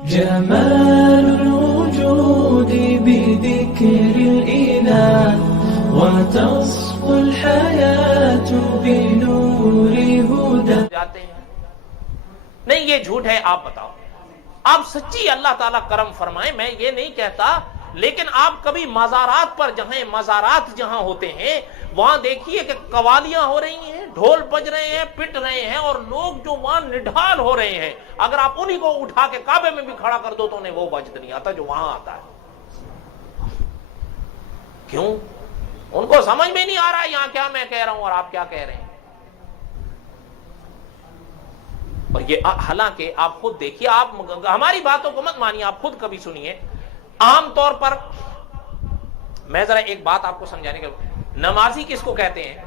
جمال الوجود بذكر الإله وتصفو الحياة بنور هدى. جاتے ہیں نہیں یہ جھوٹ ہے. آپ بتاؤ, آپ سچی اللہ تعالیٰ کرم فرمائیں, میں یہ نہیں کہتا, لیکن آپ کبھی مزارات پر مزارات جہاں ہوتے ہیں وہاں دیکھیے کہ قوالیاں ہو رہی ہیں, ڈھول بج رہے ہیں, پٹ رہے ہیں, اور لوگ جو وہاں نڈھال ہو رہے ہیں, اگر آپ انہی کو اٹھا کے کعبے میں بھی کھڑا کر دو تو انہیں وہ وجد نہیں آتا جو وہاں آتا ہے. کیوں؟ ان کو سمجھ میں نہیں آ رہا یہاں کیا میں کہہ رہا ہوں اور آپ کیا کہہ رہے ہیں. اور یہ حالانکہ آپ خود دیکھیے, آپ ہماری باتوں کو مت مانیے, آپ خود کبھی سنیے. عام طور پر میں ذرا ایک بات آپ کو سمجھانے کے, نمازی کس کو کہتے ہیں؟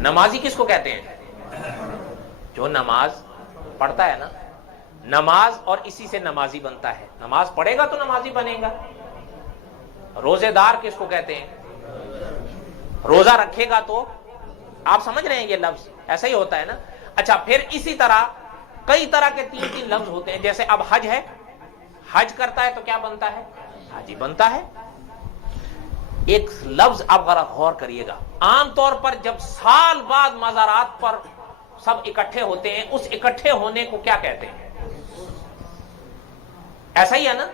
نمازی کس کو کہتے ہیں؟ جو نماز پڑھتا ہے نا, نماز اور اسی سے نمازی بنتا ہے. نماز پڑھے گا تو نمازی بنے گا. روزے دار کس کو کہتے ہیں؟ روزہ رکھے گا تو, آپ سمجھ رہے ہیں یہ لفظ ایسا ہی ہوتا ہے نا. اچھا, پھر اسی طرح کئی طرح کے تین لفظ ہوتے ہیں. جیسے اب حج ہے, حج کرتا ہے تو کیا بنتا ہے؟ حاجی بنتا ہے. ایک لفظ آپ ذرا غور کریے گا, عام طور پر جب سال بعد مزارات پر سب اکٹھے ہوتے ہیں, اس اکٹھے ہونے کو کیا کہتے ہیں؟ ایسا ہی ہے نا.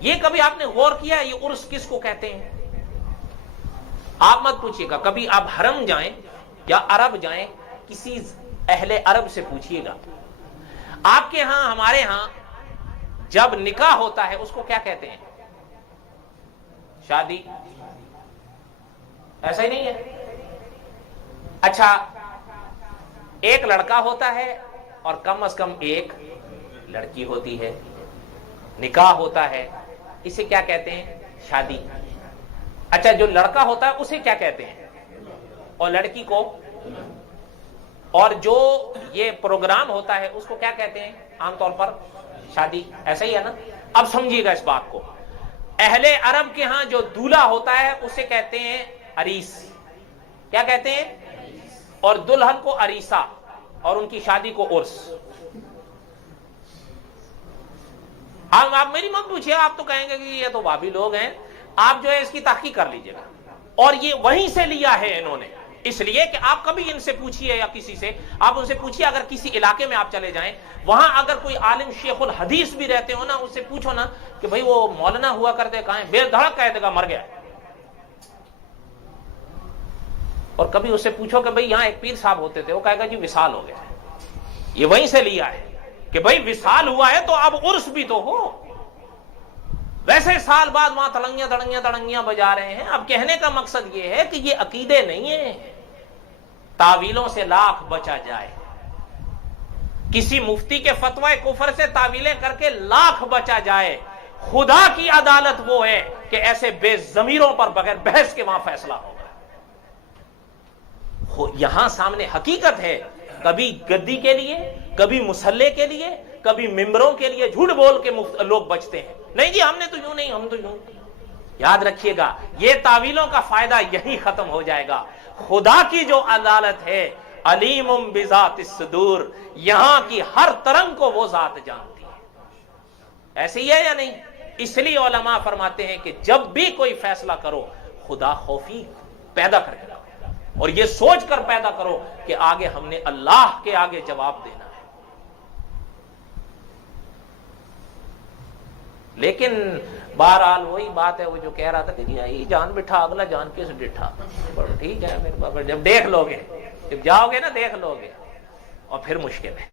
یہ کبھی آپ نے غور کیا ہے یہ عرس کس کو کہتے ہیں؟ آپ مت پوچھیے گا, کبھی آپ حرم جائیں یا عرب جائیں, کسی اہل عرب سے پوچھیے گا, آپ کے ہاں ہمارے ہاں جب نکاح ہوتا ہے اس کو کیا کہتے ہیں؟ شادی. ایسا ہی نہیں ہے؟ اچھا, ایک لڑکا ہوتا ہے اور کم از کم ایک لڑکی ہوتی ہے, نکاح ہوتا ہے, اسے کیا کہتے ہیں؟ شادی. اچھا, جو لڑکا ہوتا ہے اسے کیا کہتے ہیں, اور لڑکی کو, اور جو یہ پروگرام ہوتا ہے اس کو کیا کہتے ہیں عام طور پر؟ شادی. ایسا ہی ہے نا. اب سمجھیے گا اس بات کو, اہل عرب کے ہاں جو دولہا ہوتا ہے اسے کہتے ہیں عریس. کیا کہتے ہیں؟ اور دلہن کو عریسہ, اور ان کی شادی کو عرس. آپ میری مت پوچھیے, آپ تو کہیں گے کہ یہ تو بابی لوگ ہیں, آپ جو ہے اس کی تحقیق کر لیجیے گا. اور یہ وہیں سے لیا ہے انہوں نے, اس لیے کہ آپ کبھی ان سے پوچھیے یا کسی سے, آپ ان سے پوچھیے, اگر کسی علاقے میں آپ چلے جائیں, وہاں اگر کوئی عالم شیخ الحدیث بھی رہتے ہو نا, اس سے پوچھو نا کہ بھئی وہ مولانا ہوا کرتے کہاں ہیں, بے دھڑک کہہ دے گا مر گیا. اور کبھی اس سے پوچھو کہ بھئی یہاں ایک پیر صاحب ہوتے تھے, وہ کہے گا جی وصال ہو گیا. یہ وہیں سے لیا ہے کہ بھئی وصال ہوا ہے تو اب عرس بھی تو ہو. ویسے سال بعد وہاں تڑنگیاں بجا رہے ہیں. اب کہنے کا مقصد یہ ہے کہ یہ عقیدے نہیں ہیں, تعویلوں سے لاکھ بچا جائے. کسی مفتی کے فتوی کفر سے تعویلیں کر کے لاکھ بچا جائے. خدا کی عدالت وہ ہے کہ ایسے بے ضمیروں پر بغیر بحث کے وہاں فیصلہ ہوگا. یہاں سامنے حقیقت ہے, کبھی گدی کے لیے, کبھی مسلح کے لیے, کبھی ممبروں کے لیے جھوٹ بول کے لوگ بچتے ہیں. نہیں جی ہم نے تو یوں نہیں, ہم تو یوں. یاد رکھیے گا, یہ تعویلوں کا فائدہ یہی ختم ہو جائے گا. خدا کی جو عدالت ہے, علیم بذات الصدور, یہاں کی ہر ترنگ کو وہ ذات جانتی ہے. ایسے ہی ہے یا نہیں؟ اس لیے علماء فرماتے ہیں کہ جب بھی کوئی فیصلہ کرو خدا خوفی پیدا کر کے, اور یہ سوچ کر پیدا کرو کہ آگے ہم نے اللہ کے آگے جواب دینا ہے. لیکن بہرحال وہی بات ہے, وہ جو کہہ رہا تھا کہ یہ جان بٹھا اگلا جان کس ڈٹھا. ٹھیک ہے میرے بابا, جب دیکھ لو گے, جب جاؤ گے نا دیکھ لو گے, اور پھر مشکل ہے.